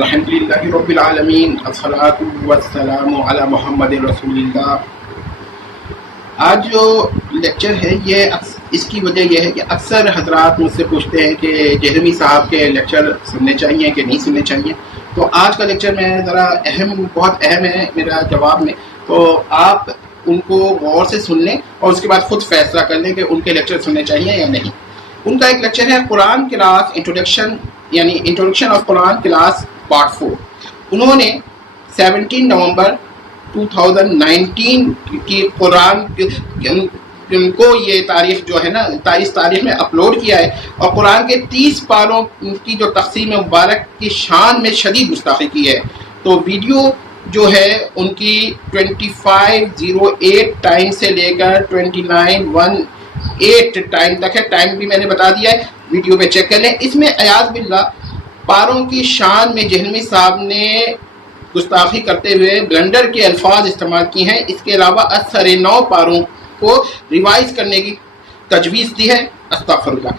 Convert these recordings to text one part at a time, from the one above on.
الحمدللہ رب العالمین الصلاۃ والسلام علی محمد رسول اللہ۔ آج جو لیکچر ہے اس کی وجہ یہ ہے کہ اکثر حضرات مجھ سے پوچھتے ہیں کہ جہرمی صاحب کے لیکچر سننے چاہیے کہ نہیں سننے چاہیے، تو آج کا لیکچر میں ذرا بہت اہم ہے میرا جواب میں، تو آپ ان کو غور سے سن لیں اور اس کے بعد خود فیصلہ کر لیں کہ ان کے لیکچر سننے چاہیے یا نہیں۔ ان کا ایک لیکچر ہے Quran class introduction of Quran class part 4۔ انہوں نے 17 نومبر 2019 کی قرآن کو یہ تاریخ جو ہے نا اس تاریخ میں اپلوڈ کیا ہے، اور قرآن کے 30 پاروں کی جو تقسیم مبارک کی شان میں شدید گستاخی کی ہے۔ تو ویڈیو جو ہے ان کی 2508 ٹائم سے لے کر 2918 ٹائم تک ہے، ٹائم بھی میں نے بتا دیا ہے، ویڈیو پہ چیک کر لیں۔ اس میں ایاز باللہ پاروں کی شان میں جہرمی صاحب نے گستاخی کرتے ہوئے بلنڈر کے الفاظ استعمال کی ہیں۔ اس کے علاوہ اثر 9 پاروں کو ریوائز کرنے کی تجویز دی ہے۔ استغفر اللہ۔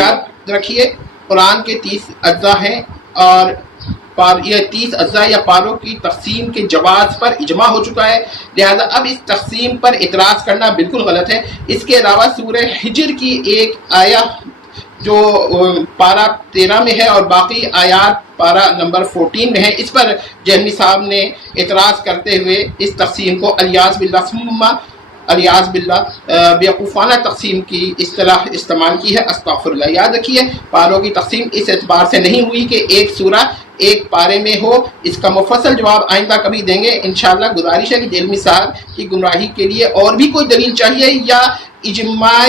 یاد رکھیے قرآن کے 30 اجزاء ہیں، اور یہ 30 اجزاء یا پاروں کی تقسیم کے جواز پر اجماع ہو چکا ہے، لہذا اب اس تقسیم پر اعتراض کرنا بالکل غلط ہے۔ اس کے علاوہ سورہ حجر کی ایک آیہ جو پارہ 13 میں ہے اور باقی آیات پارہ نمبر 14 میں ہے، اس پر جہرمی صاحب نے اعتراض کرتے ہوئے اس تقسیم کو الیاذ باللہ بیوقوفانہ تقسیم کی اصطلاح استعمال کی ہے۔ استغفر اللہ۔ یاد رکھیے پاروں کی تقسیم اس اعتبار سے نہیں ہوئی کہ ایک سورہ ایک پارے میں ہو۔ اس کا مفصل جواب آئندہ کبھی دیں گے انشاءاللہ۔ گزارش ہے کہ جہرمی صاحب کی گمراہی کے لیے اور بھی کوئی دلیل چاہیے، یا اجماع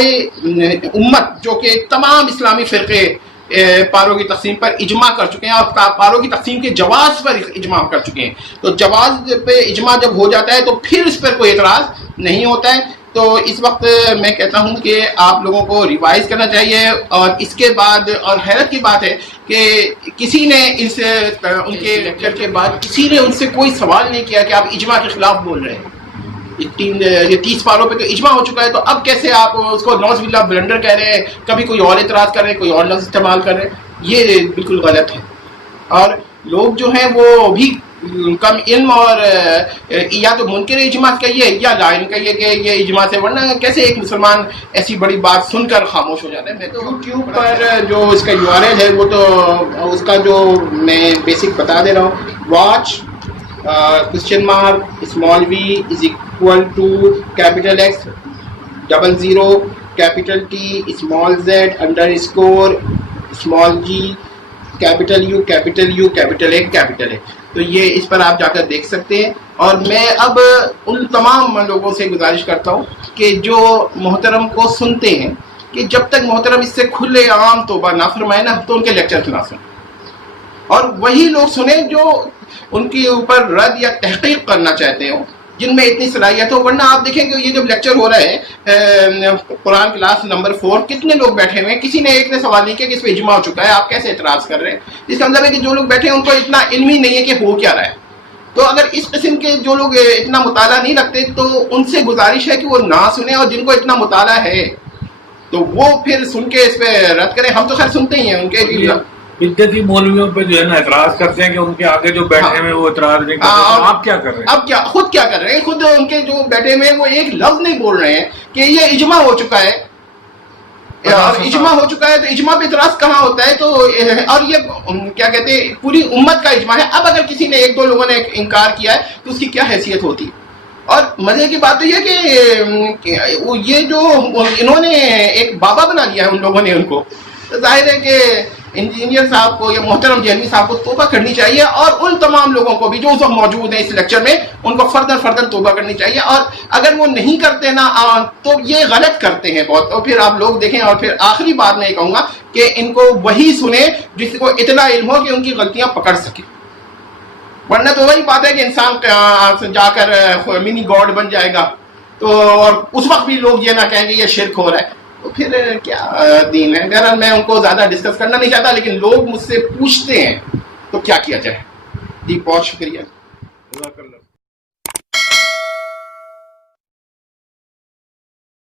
امت جو کہ تمام اسلامی فرقے پاروں کی تقسیم پر اجماع کر چکے ہیں اور پاروں کی تقسیم کے جواز پر اجماع کر چکے ہیں، تو جواز پہ اجماع جب ہو جاتا ہے تو پھر اس پر کوئی اعتراض نہیں ہوتا ہے۔ تو اس وقت میں کہتا ہوں کہ آپ لوگوں کو ریوائز کرنا چاہیے، اور اس کے بعد اور حیرت کی بات ہے کہ کسی نے ان کے لیکچر کے بعد کسی نے ان سے کوئی سوال نہیں کیا کہ آپ اجماع کے خلاف بول رہے ہیں۔ یہ 30 پاروں پہ تو اجماع ہو چکا ہے، تو اب کیسے آپ اس کو نوز باللہ بلنڈر کہہ رہے ہیں، کبھی کوئی اور اعتراض کر رہے ہیں، کوئی اور لفظ استعمال کر رہے ہیں، یہ بالکل غلط ہے۔ اور لوگ جو ہیں وہ بھی کم علم اور یا تو منکر اجماع کہیے یا لا علم کہیے کہ یہ اجماع سے، ورنہ کیسے ایک مسلمان ایسی بڑی بات سن کر خاموش ہو جاتا ہے۔ میں تو یوٹیوب پر جو اس کا URL ہے وہ تو اس کا جو میں بیسک بتا دے رہا ہوں، watch $, small v is equal to X, 00, T, small z, underscore, small g, capital U, capital A۔ تو یہ اس پر آپ جا کر دیکھ سکتے ہیں۔ اور میں اب ان تمام لوگوں سے گزارش کرتا ہوں کہ جو محترم کو سنتے ہیں کہ جب تک محترم اس سے کھلے عام توبہ نہ فرمائے نا، تو ان کے لیکچر نہ سنیں، اور وہی لوگ سنیں جو ان کے اوپر رد یا تحقیق کرنا چاہتے ہوں، جن میں اتنی صلاحیت ہو۔ ورنہ آپ دیکھیں کہ یہ جب لیکچر ہو رہا ہے قرآن کلاس نمبر 4، کتنے لوگ بیٹھے ہوئے ہیں، کسی نے ایک نے سوال نہیں کیا کہ اس پہ اجماع ہو چکا ہے، آپ کیسے اعتراض کر رہے ہیں؟ اس کا مطلب ہے کہ جو لوگ بیٹھے ہیں ان کو اتنا علم ہی نہیں ہے کہ ہو کیا رہا ہے۔ تو اگر اس قسم کے جو لوگ اتنا مطالعہ نہیں رکھتے تو ان سے گزارش ہے کہ وہ نہ سنیں، اور جن کو اتنا مطالعہ ہے تو وہ پھر سن کے اس پہ رد کریں۔ ہم تو خیر سنتے ہی ہیں ان کے بدعتی مولویوں پہ جو ہے نا اعتراض کرتے ہیں کہ ان کے آگے جو بیٹھے ہیں وہ اعتراض نہیں کرتے۔ آپ کیا کر رہے ہیں؟ اب خود کیا کر رہے ہیں؟ خود ان کے جو بیٹھے ہوئے ہیں وہ ایک لفظ نہیں بول رہے ہیں کہ یہ اجماع ہو چکا ہے، اجماع ہو چکا ہے، تو اجماع پہ اعتراض کہاں ہوتا ہے؟ تو اور یہ کیا کہتے ہیں پوری امت کا اجماع ہے۔ اب اگر کسی نے 1-2 لوگوں نے انکار کیا ہے تو اس کی کیا حیثیت ہوتی ہے؟ اور مزے کی بات تو یہ کہ یہ جو انہوں نے ایک بابا بنا لیا ہے ان لوگوں نے ان کو، تو ظاہر ہے کہ انجینئر صاحب کو یا محترم جہرمی صاحب کو توبہ کرنی چاہیے، اور ان تمام لوگوں کو بھی جو اس وقت موجود ہیں اس لیکچر میں، ان کو فردن توبہ کرنی چاہیے۔ اور اگر وہ نہیں کرتے نا تو یہ غلط کرتے ہیں بہت، اور پھر آپ لوگ دیکھیں۔ اور پھر آخری بات میں یہ کہوں گا کہ ان کو وہی سنیں جس کو اتنا علم ہو کہ ان کی غلطیاں پکڑ سکے، ورنہ تو وہی بات ہے کہ انسان جا کر منی گاڈ بن جائے گا، تو اور اس وقت بھی لوگ یہ نہ کہیں کہ یہ شرک ہو رہا ہے، تو پھر کیا دین ہے؟ بہرحال میں ان کو زیادہ ڈسکس کرنا نہیں چاہتا، لیکن لوگ مجھ سے پوچھتے ہیں تو کیا کیا جائے۔ جی بہت شکریہ۔